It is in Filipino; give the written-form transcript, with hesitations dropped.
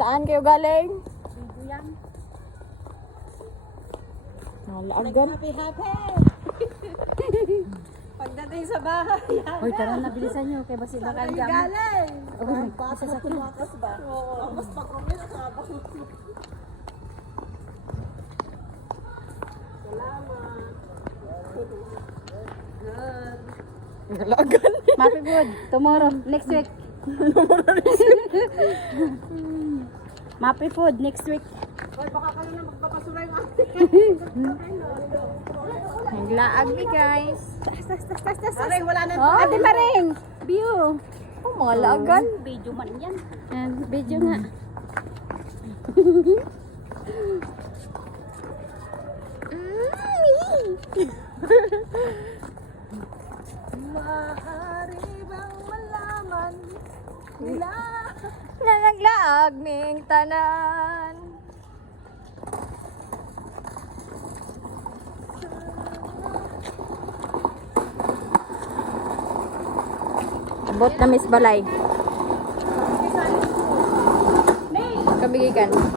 Saan kayo galing? Bigo yan. Nalaagan. Happy, happy! Pagdating sa bahay. Hoy, tara na, bilisan nyo. Kaya basi baka Saan ang kayo jam. galing? Okay, Bata na tumakas ba? Oo. Mas pag-rumit at habang. Salamat. Good. Nalaagan. Happy food. Tomorrow. Next week. Happy food. Next week. Hoy, baka kayo na magpapasura yung ating. Naglaag ni guys. Aray, wala na. Oh, Ate Maring. View. Oh, mga laagan. Video man yan. Yan, video nga. Maaari bang malaman nila? Na naglaag ning tanan. Bot na Miss Balay. Kabigikan.